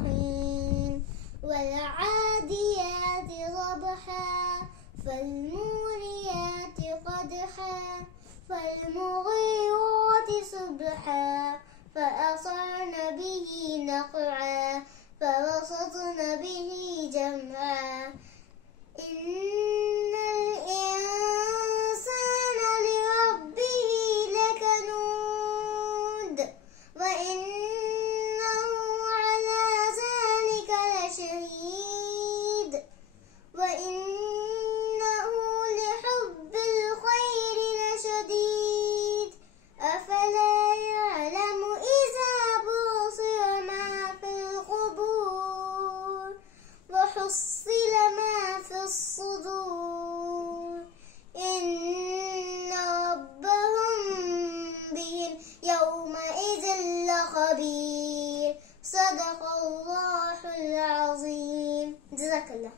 الرحيم والعاديات ضبحا فالموريات قدحا فالمغيرات صبحا فأثرن به نقعا فوسطن به جمعا إن الإنسان لربه لكنود وإنه على ذلك لشهيد وإنه لحب الخير لشديد أفلا يعلم إذا بُصِرَ ما في القبور وحصل ما في الصدور إن ربهم بهم يومئذ لخبير. صدق الله العظيم. جزاك الله.